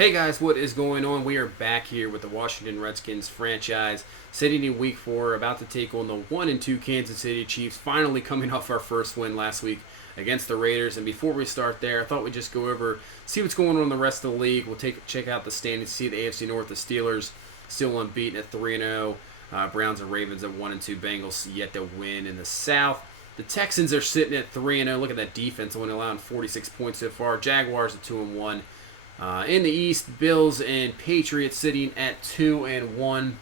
Hey guys, what is going on? We are back here with the Washington Redskins franchise, sitting in Week 4, about to take on the 1-2 Kansas City Chiefs, finally coming off our first win last week against the Raiders. And before we start there, I thought we'd just go over, see what's going on in the rest of the league. We'll check out the standings, see the AFC North, the Steelers still unbeaten at 3-0, Browns and Ravens at 1-2, Bengals yet to win in the South. The Texans are sitting at 3-0. Look at that defense, only allowing 46 points so far. Jaguars at 2-1. In the East, Bills and Patriots sitting at 2-1.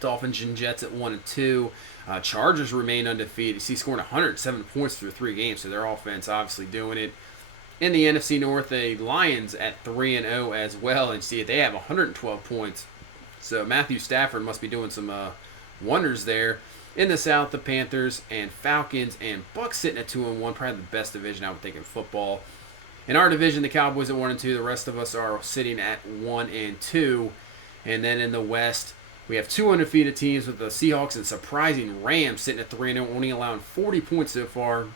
Dolphins and Jets at 1-2. Chargers remain undefeated. You see, scoring 107 points through 3 games, so their offense obviously doing it. In the NFC North, the Lions at 3-0 as well, and see they have 112 points. So Matthew Stafford must be doing some wonders there. In the South, the Panthers and Falcons and Bucks sitting at 2-1, probably the best division I would think in football. In our division, the Cowboys at 1-2. The rest of us are sitting at 1-2. And then in the West, we have 2 undefeated teams with the Seahawks and surprising Rams sitting at 3-0, only allowing 40 points so far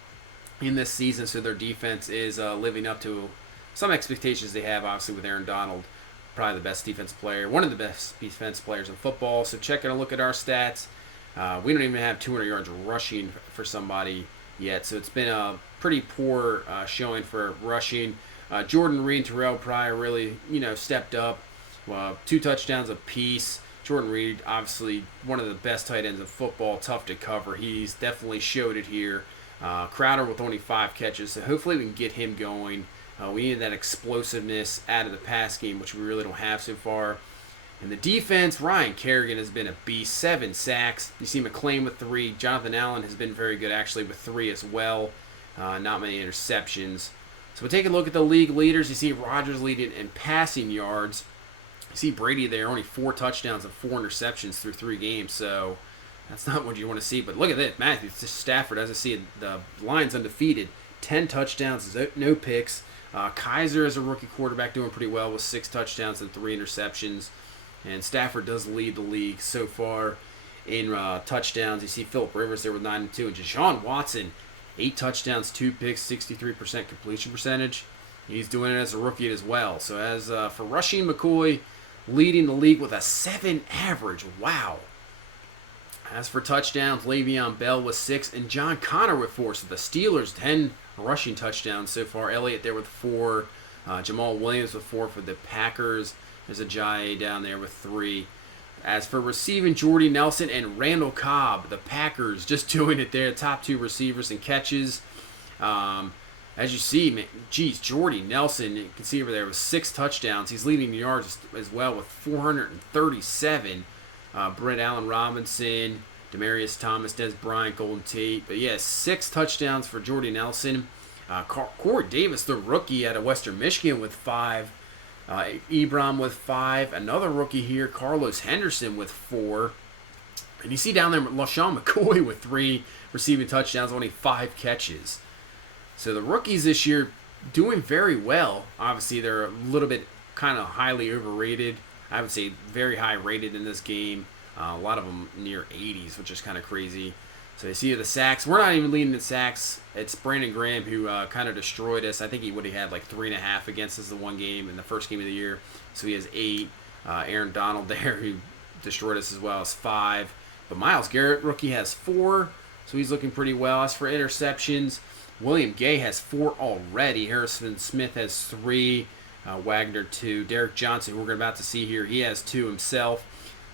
in this season. So their defense is living up to some expectations they have, obviously, with Aaron Donald, probably the best defensive player, one of the best defense players in football. So checking a look at our stats, we don't even have 200 yards rushing for somebody yet. So it's been a pretty poor showing for rushing. Jordan Reed and Terrell Pryor really, stepped up. 2 touchdowns apiece. Jordan Reed, obviously one of the best tight ends in football, tough to cover. He's definitely showed it here. Crowder with only 5 catches, so hopefully we can get him going. We need that explosiveness out of the pass game, which we really don't have so far. And the defense, Ryan Kerrigan has been a beast. 7 sacks. You see McClain with 3. Jonathan Allen has been very good, actually, with 3 as well. Not many interceptions. So we'll take a look at the league leaders. You see Rodgers leading in passing yards. You see Brady there, only 4 touchdowns and 4 interceptions through 3 games. So that's not what you want to see. But look at this. Matthew Stafford, as I see it, the Lions undefeated. 10 touchdowns, no picks. Kaiser is a rookie quarterback doing pretty well with 6 touchdowns and 3 interceptions. And Stafford does lead the league so far in touchdowns. You see Phillip Rivers there with 9 and 2. And Deshaun Watson, 8 touchdowns, 2 picks, 63% completion percentage. He's doing it as a rookie as well. So as for rushing, McCoy leading the league with a 7 average. Wow. As for touchdowns, Le'Veon Bell with 6 and John Connor with 4. So the Steelers, 10 rushing touchdowns so far. Elliott there with 4. Jamal Williams with 4 for the Packers. There's Ajayi down there with 3. As for receiving, Jordy Nelson and Randall Cobb, the Packers just doing it there. Top 2 receivers and catches. As you see, man, Jordy Nelson, you can see over there with 6 touchdowns. He's leading yards as well with 437. Brett Allen Robinson, Demaryius Thomas, Des Bryant, Golden Tate. But yeah, 6 touchdowns for Jordy Nelson. Corey Davis, the rookie out of Western Michigan, with 5. Ebron with 5. Another rookie here, Carlos Henderson with 4. And you see down there LaShawn McCoy with 3 receiving touchdowns, only 5 catches. So the rookies this year doing very well. Obviously, they're a little bit kind of highly overrated. I would say very high rated in this game. A lot of them near 80s, which is kind of crazy. So you see the sacks. We're not even leading in sacks. It's Brandon Graham who kind of destroyed us. I think he would have had like 3.5 against us in one game in the first game of the year. So he has 8. Aaron Donald there who destroyed us as well as 5. But Myles Garrett, rookie, has 4. So he's looking pretty well. As for interceptions, William Gay has 4 already. Harrison Smith has 3. Wagner 2. Derek Johnson, who we're about to see here, he has 2 himself.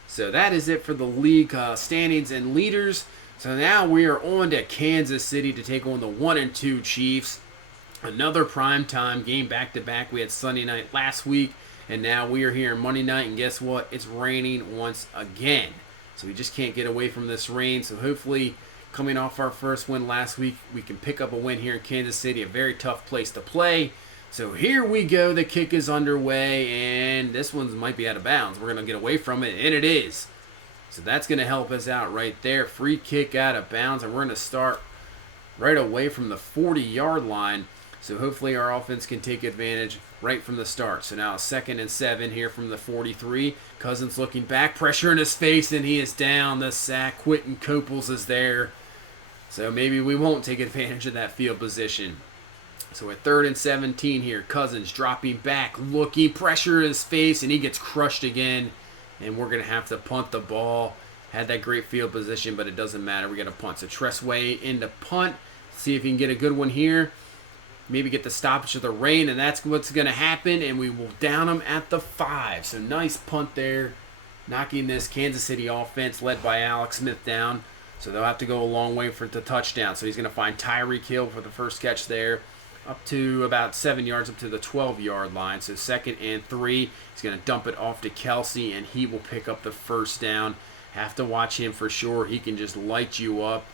So that is it for the league standings and leaders. So now we are on to Kansas City to take on the 1-2 Chiefs. Another primetime game back-to-back. We had Sunday night last week, and now we are here on Monday night, and guess what? It's raining once again. So we just can't get away from this rain. So hopefully, coming off our first win last week, we can pick up a win here in Kansas City, a very tough place to play. So here we go. The kick is underway, and this one might be out of bounds. We're going to get away from it, and it is. So that's going to help us out right there. Free kick out of bounds, and we're going to start right away from the 40-yard line. So hopefully our offense can take advantage right from the start. So now 2nd and 7 here from the 43. Cousins looking back, pressure in his face, and he is down. The sack. Quentin Coples is there. So maybe we won't take advantage of that field position. So at 3rd and 17 here, Cousins dropping back, looking, pressure in his face, and he gets crushed again. And we're going to have to punt the ball. Had that great field position, but it doesn't matter. We got to punt. So Tressway into punt. See if he can get a good one here. Maybe get the stoppage of the rain, and that's what's going to happen. And we will down him at the 5. So nice punt there, knocking this Kansas City offense led by Alex Smith down. So they'll have to go a long way for the touchdown. So he's going to find Tyreek Hill for the first catch there, up to about 7 yards, up to the 12-yard line. So 2nd and 3. He's going to dump it off to Kelsey, and he will pick up the first down. Have to watch him for sure. He can just light you up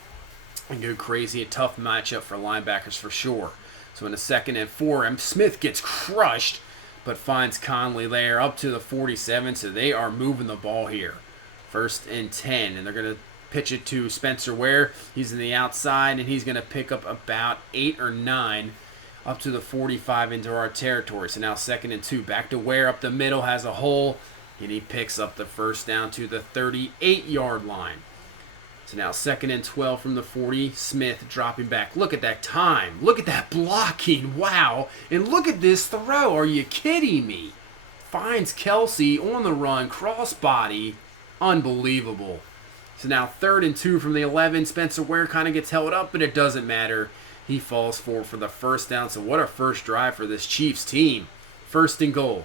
and go crazy. A tough matchup for linebackers for sure. So in the 2nd and 4, Smith gets crushed, but finds Conley there up to the 47. So they are moving the ball here. 1st and 10, and they're going to pitch it to Spencer Ware. He's in the outside, and he's going to pick up about 8 or 9 up to the 45 into our territory. So now 2nd and 2. Back to Ware up the middle, has a hole, and he picks up the first down to the 38-yard line. So now 2nd and 12 from the 40. Smith dropping back. Look at that time. Look at that blocking. Wow. And look at this throw. Are you kidding me? Finds Kelsey on the run. Crossbody. Unbelievable. So now 3rd and 2 from the 11. Spencer Ware kind of gets held up, but it doesn't matter. He falls forward for the first down. So what a first drive for this Chiefs team. 1st and goal.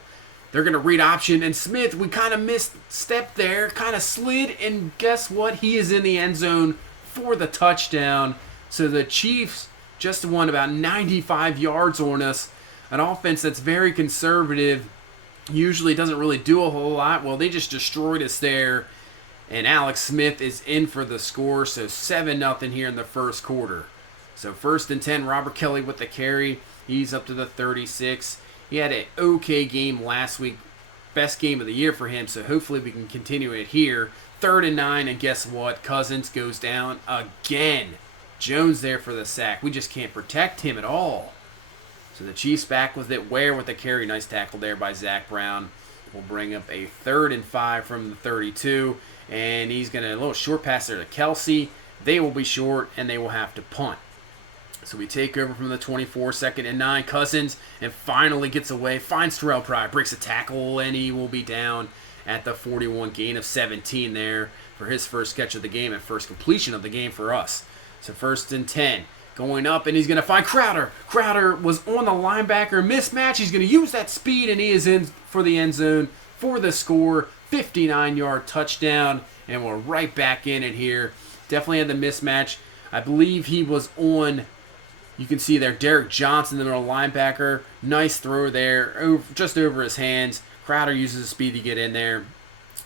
They're going to read option, and Smith, we kind of missed step there, kind of slid, and guess what? He is in the end zone for the touchdown. So the Chiefs just won about 95 yards on us. An offense that's very conservative, usually doesn't really do a whole lot. Well, they just destroyed us there, and Alex Smith is in for the score. So 7-0 here in the first quarter. So 1st and 10, Robert Kelly with the carry. He's up to the 36. He had an okay game last week. Best game of the year for him, so hopefully we can continue it here. 3rd and 9, and guess what? Cousins goes down again. Jones there for the sack. We just can't protect him at all. So the Chiefs back with it. Ware with the carry. Nice tackle there by Zach Brown. We'll bring up a 3rd and 5 from the 32. And he's going to, a little short pass there to Kelsey. They will be short, and they will have to punt. So we take over from the 24, 2nd and 9. Cousins, and finally gets away. Finds Terrell Pryor. Breaks a tackle, and he will be down at the 41. Gain of 17 there for his first catch of the game and first completion of the game for us. So 1st and 10. Going up, and he's going to find Crowder. Crowder was on the linebacker mismatch. He's going to use that speed, and he is in for the end zone for the score. 59-yard touchdown, and we're right back in it here. Definitely had the mismatch. I believe he was on... You can see there, Derek Johnson, the middle linebacker. Nice throw there, just over his hands. Crowder uses the speed to get in there.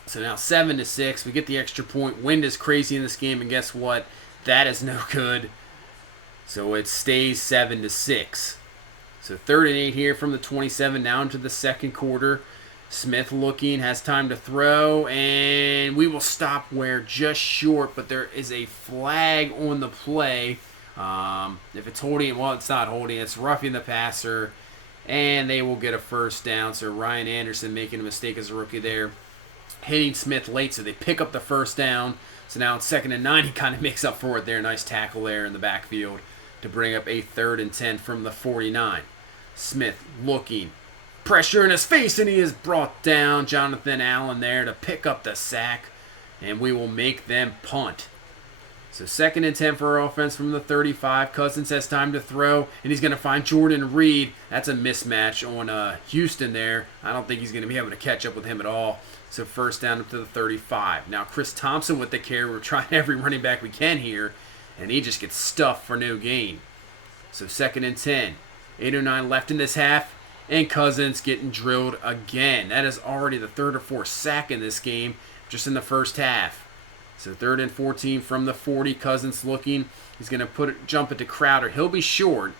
So now 7-6. We get the extra point. Wind is crazy in this game, and guess what? That is no good. So it stays 7-6. So 3rd and 8 here from the 27, now into the second quarter. Smith looking, has time to throw, and we will stop Ware just short, but there is a flag on the play. If it's holding, well, it's not holding. It's roughing the passer, and they will get a first down. So Ryan Anderson making a mistake as a rookie there, hitting Smith late, so they pick up the first down. So now it's 2nd and 9. He kind of makes up for it there. Nice tackle there in the backfield to bring up a 3rd and 10 from the 49. Smith looking, pressure in his face, and he is brought down. Jonathan Allen there to pick up the sack, and we will make them punt. So 2nd and 10 for our offense from the 35. Cousins has time to throw, and he's going to find Jordan Reed. That's a mismatch on Houston there. I don't think he's going to be able to catch up with him at all. So first down up to the 35. Now Chris Thompson with the carry. We're trying every running back we can here, and he just gets stuffed for no gain. So 2nd and 10. 8:09 left in this half, and Cousins getting drilled again. That is already the 3rd or 4th sack in this game, just in the first half. So 3rd and 14 from the 40. Cousins looking. He's going to jump it to Crowder. He'll be short,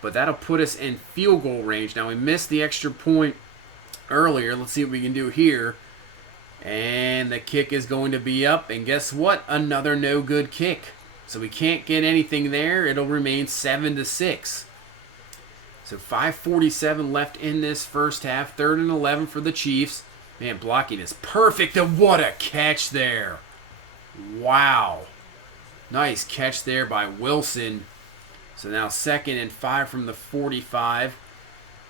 but that'll put us in field goal range. Now we missed the extra point earlier. Let's see what we can do here. And the kick is going to be up. And guess what? Another no good kick. So we can't get anything there. It'll remain 7-6. So 5:47 left in this first half. 3rd and 11 for the Chiefs. Man, blocking is perfect. And what a catch there. Wow. Nice catch there by Wilson. So now 2nd and 5 from the 45.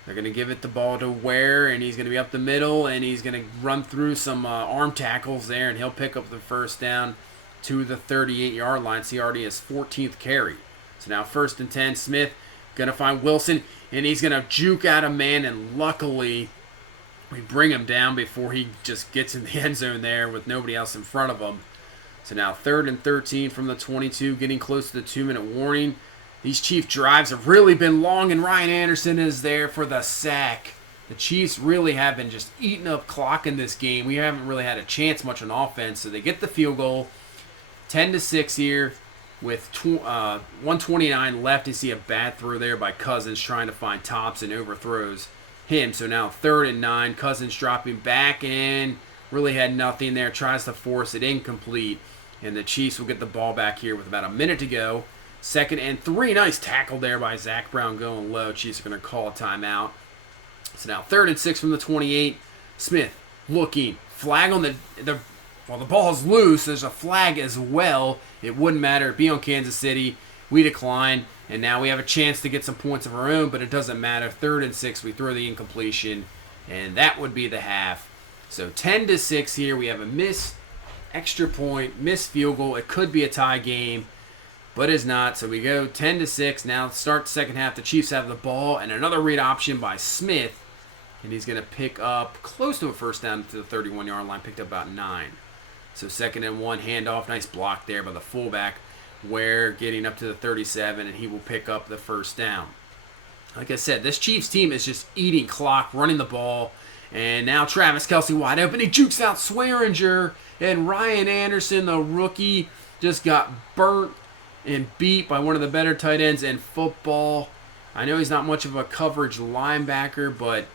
They're going to give it the ball to Ware, and he's going to be up the middle, and he's going to run through some arm tackles there, and he'll pick up the first down to the 38-yard line. So he already has 14th carry. So now 1st and 10, Smith going to find Wilson, and he's going to juke out a man, and luckily we bring him down before he just gets in the end zone there with nobody else in front of him. So now 3rd and 13 from the 22, getting close to the 2-minute warning. These Chief drives have really been long, and Ryan Anderson is there for the sack. The Chiefs really have been just eating up clock in this game. We haven't really had a chance much on offense, so they get the field goal. 10-6 here with 1:29 left. You see a bad throw there by Cousins trying to find Thompson, overthrows him. So now 3rd and 9, Cousins dropping back in. Really had nothing there, tries to force it incomplete. And the Chiefs will get the ball back here with about a minute to go. 2nd and 3, nice tackle there by Zach Brown going low. Chiefs are going to call a timeout. So now 3rd and 6 from the 28. Smith looking, flag on the ball is loose. There's a flag as well. It wouldn't matter. It'd be on Kansas City. We decline, and now we have a chance to get some points of our own, but it doesn't matter. 3rd and 6, we throw the incompletion, and that would be the half. So 10-6 here. We have a miss extra point, missed field goal. It could be a tie game, but it's not. So we go 10-6. Now start the second half. The Chiefs have the ball, and another read option by Smith, and he's going to pick up close to a first down to the 31-yard line. Picked up about 9. So 2nd and 1, handoff. Nice block there by the fullback, Ware getting up to the 37, and he will pick up the first down. Like I said, this Chiefs team is just eating clock, running the ball, and now Travis Kelce wide open. He jukes out Swearinger, and Ryan Anderson, the rookie, just got burnt and beat by one of the better tight ends in football. I know he's not much of a coverage linebacker, but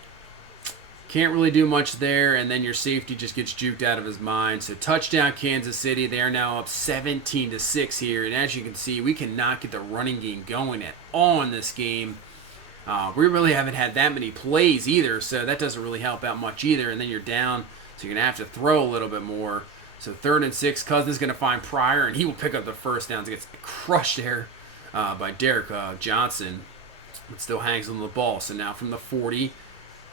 can't really do much there, and then your safety just gets juked out of his mind. So touchdown Kansas City. They are now up 17-6 here, and as you can see, we cannot get the running game going at all in this game. We really haven't had that many plays either, so that doesn't really help out much either, and then you're down, so you're going to have to throw a little bit more. So 3rd and 6, Cousins going to find Pryor, and he will pick up the first down. He gets crushed there by Derek Johnson, but still hangs on the ball. So now from the 40,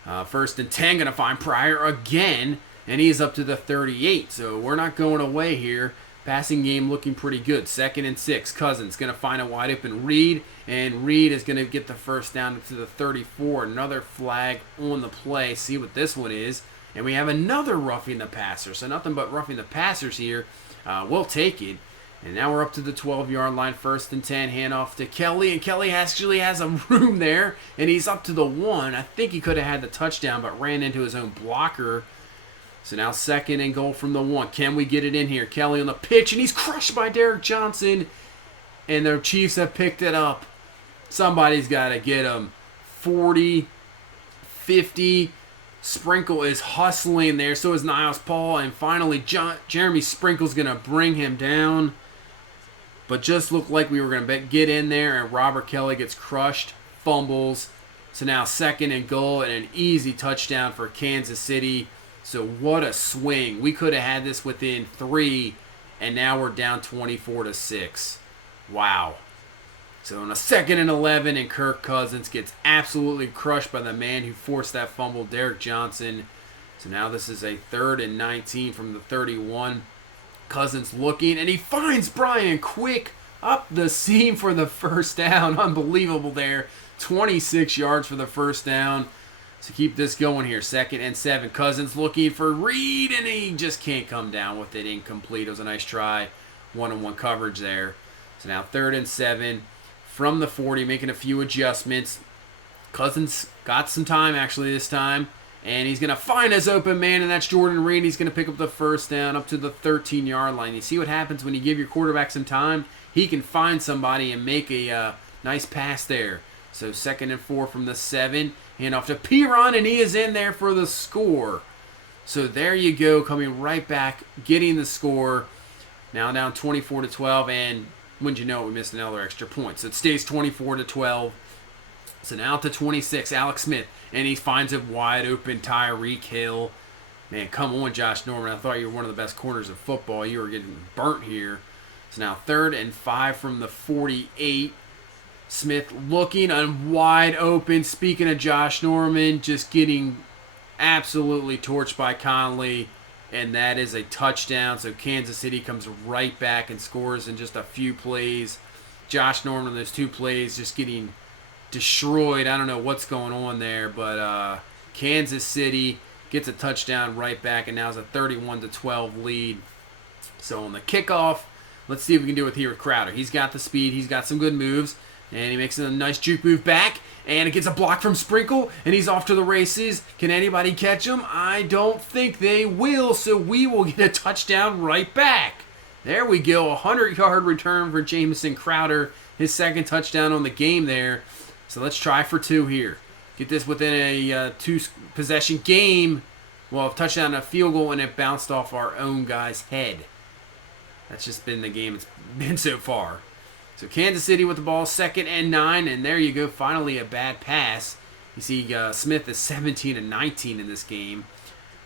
1st and 10, going to find Pryor again, and he's up to the 38. So we're not going away here. Passing game looking pretty good. 2nd and 6, Cousins going to find a wide open Reed, and Reed is going to get the first down to the 34. Another flag on the play. See what this one is. And we have another roughing the passer. So nothing but roughing the passers here. We'll take it. And now we're up to the 12-yard line. 1st and 10, handoff to Kelly. And Kelly actually has a room there. And he's up to the 1. I think he could have had the touchdown, but ran into his own blocker. So now 2nd and goal from the 1. Can we get it in here? Kelly on the pitch, and he's crushed by Derek Johnson. And the Chiefs have picked it up. Somebody's got to get him. 40, 50. Sprinkle is hustling there. So is Niles Paul. And finally, Jeremy Sprinkle's going to bring him down. But just looked like we were going to get in there, and Robert Kelly gets crushed, fumbles. So now 2nd and goal, and an easy touchdown for Kansas City. So what a swing. We could have had this within 3, and now we're down 24-6. Wow. So on a 2nd and 11, and Kirk Cousins gets absolutely crushed by the man who forced that fumble, Derek Johnson. So now this is a 3rd and 19 from the 31. Cousins looking, and he finds Brian Quick up the seam for the first down. Unbelievable there. 26 yards for the first down. So keep this going here. 2nd and 7. Cousins looking for Reed, and he just can't come down with it. Incomplete. It was a nice try. One-on-one coverage there. So now 3rd and 7 from the 40, making a few adjustments. Cousins got some time actually this time, and he's going to find his open man, and that's Jordan Reed. He's going to pick up the first down up to the 13-yard line. You see what happens when you give your quarterback some time? He can find somebody and make a nice pass there. So 2nd and 4 from the 7. Hand off to Piron, and he is in there for the score. So there you go, coming right back, getting the score. Now down 24-12, and wouldn't you know it, we missed another extra point. So it stays 24-12. So now to 26, Alex Smith, and he finds a wide open Tyreek Hill. Man, come on, Josh Norman. I thought you were one of the best corners of football. You were getting burnt here. So now 3rd and 5 from the 48. Smith looking and wide open. Speaking of Josh Norman, just getting absolutely torched by Conley. And that is a touchdown. So Kansas City comes right back and scores in just a few plays. Josh Norman, those 2 plays, just getting destroyed. I don't know what's going on there, but Kansas City gets a touchdown right back, and now it's a 31-12 lead. So on the kickoff, let's see if we can do it here with Crowder. He's got the speed. He's got some good moves. And he makes a nice juke move back. And it gets a block from Sprinkle. And he's off to the races. Can anybody catch him? I don't think they will. So we will get a touchdown right back. There we go. A 100-yard return for Jamison Crowder. His second touchdown on the game there. So let's try for 2 here. Get this within a 2-possession game. Well, a touchdown, a field goal, and it bounced off our own guy's head. That's just been the game it's been so far. So Kansas City with the ball, 2nd and 9, and there you go. Finally a bad pass. You see Smith is 17-19 in this game.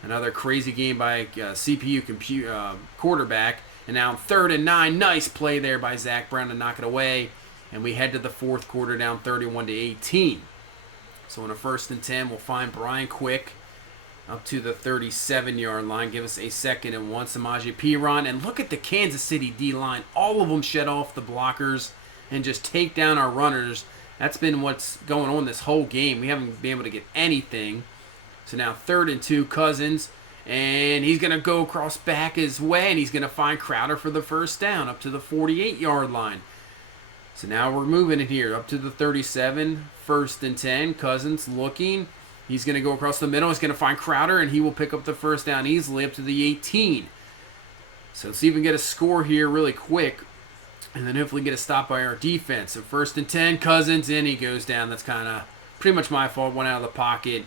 Another crazy game by CPU quarterback. And now 3rd and 9. Nice play there by Zach Brown to knock it away. And we head to the 4th quarter down 31-18. So on a 1st and 10, we'll find Brian Quick up to the 37-yard line. Give us a 2nd and 1. Samaje Perine. And look at the Kansas City D-line. All of them shed off the blockers and just take down our runners. That's been what's going on this whole game. We haven't been able to get anything. So now 3rd and 2, Cousins. And he's going to go across back his way, and he's going to find Crowder for the 1st down up to the 48-yard line. So now we're moving it here up to the 37, 1st and 10. Cousins looking. He's going to go across the middle. He's going to find Crowder, and he will pick up the 1st down easily up to the 18. So let's see if we can get a score here really quick, and then hopefully get a stop by our defense. So 1st and 10, Cousins, and he goes down. That's kind of pretty much my fault. Went out of the pocket,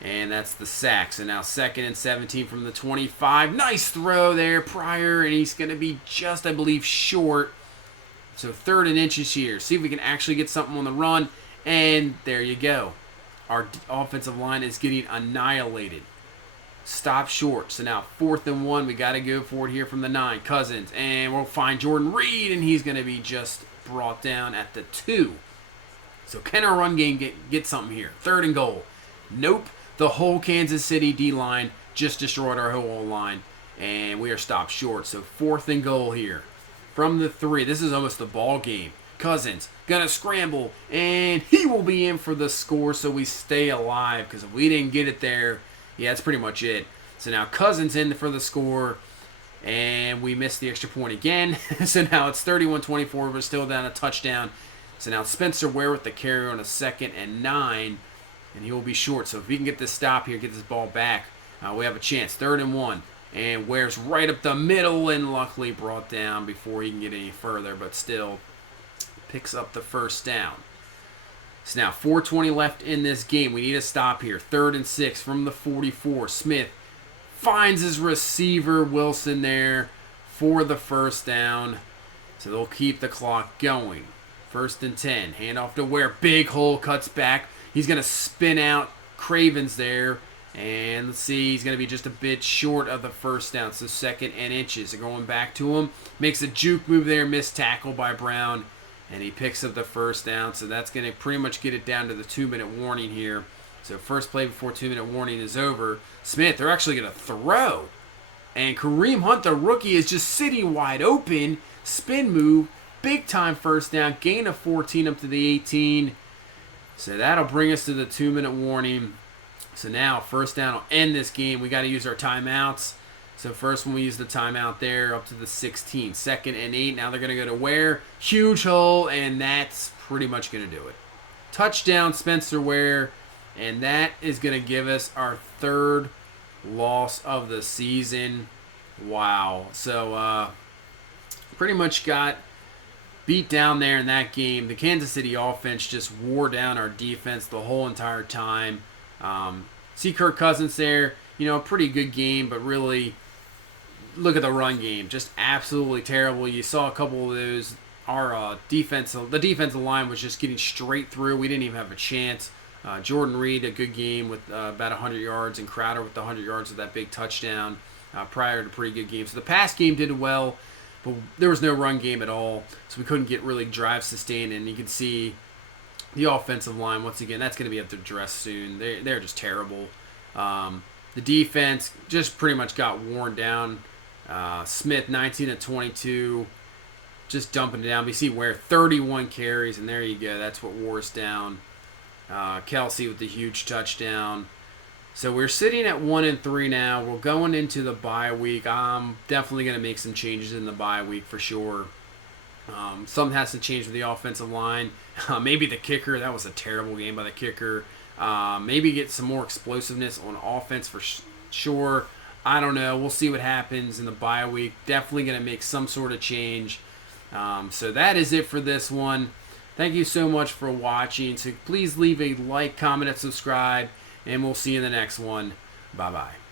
and that's the sack. So now 2nd and 17 from the 25. Nice throw there, Pryor, and he's going to be just, I believe, short. So 3rd and inches here. See if we can actually get something on the run, and there you go. Our offensive line is getting annihilated. Stop short. So now 4th and 1. We got to go for it here from the 9. Cousins. And we'll find Jordan Reed, and he's going to be just brought down at the 2. So can our run game get something here? 3rd and goal. Nope. The whole Kansas City D-line just destroyed our whole line, and we are stopped short. So 4th and goal here from the 3. This is almost the ball game. Cousins gonna scramble, and he will be in for the score, so we stay alive, because if we didn't get it there, yeah, that's pretty much it. So now Cousins in for the score, and we missed the extra point again. So now it's 31-24, but still down a touchdown. So now Spencer Ware with the carry on a 2nd and 9, and he will be short. So if we can get this stop here, get this ball back, we have a chance. 3rd and 1. And Ware's right up the middle, and luckily brought down before he can get any further, but still picks up the 1st down. So now 4:20 left in this game. We need a stop here. 3rd and 6 from the 44. Smith finds his receiver, Wilson, there for the 1st down. So they'll keep the clock going. 1st and 10. Handoff to Ware. Big hole, cuts back. He's going to spin out Cravens there. And let's see, he's going to be just a bit short of the 1st down. So 2nd and inches. They're going back to him. Makes a juke move there. Missed tackle by Brown. And he picks up the 1st down. So that's going to pretty much get it down to the 2-minute warning here. So first play before 2-minute warning is over. Smith, they're actually going to throw. And Kareem Hunt, the rookie, is just sitting wide open. Spin move. Big time 1st down. Gain of 14 up to the 18. So that'll bring us to the 2-minute warning. So now 1st down will end this game. We got to use our timeouts. So first when we use the timeout there up to the 16. 2nd and 8. Now they're going to go to Ware. Huge hole, and that's pretty much going to do it. Touchdown Spencer Ware, and that is going to give us our 3rd loss of the season. Wow. So pretty much got beat down there in that game. The Kansas City offense just wore down our defense the whole entire time. See Kirk Cousins there, a pretty good game, but really look at the run game, just absolutely terrible. You saw a couple of those. Our the defensive line was just getting straight through. We didn't even have a chance. Jordan Reed, a good game with about 100 yards, and Crowder with the 100 yards with that big touchdown. Prior to pretty good game. So the pass game did well, but there was no run game at all, so we couldn't get really drive sustained. And you can see The offensive line, once again, that's going to be up to dress soon. They're just terrible. The defense just pretty much got worn down. Smith, 19 of 22, just dumping it down. We see Ware, 31 carries, and there you go. That's what wore us down. Kelsey with the huge touchdown. So we're sitting at 1-3 now. We're going into the bye week. I'm definitely going to make some changes in the bye week for sure. Something has to change with the offensive line. Maybe the kicker. That was a terrible game by the kicker. Maybe get some more explosiveness on offense for sure. I don't know. We'll see what happens in the bye week. Definitely going to make some sort of change. So that is it for this one. Thank you so much for watching. So please leave a like, comment, and subscribe. And we'll see you in the next one. Bye-bye.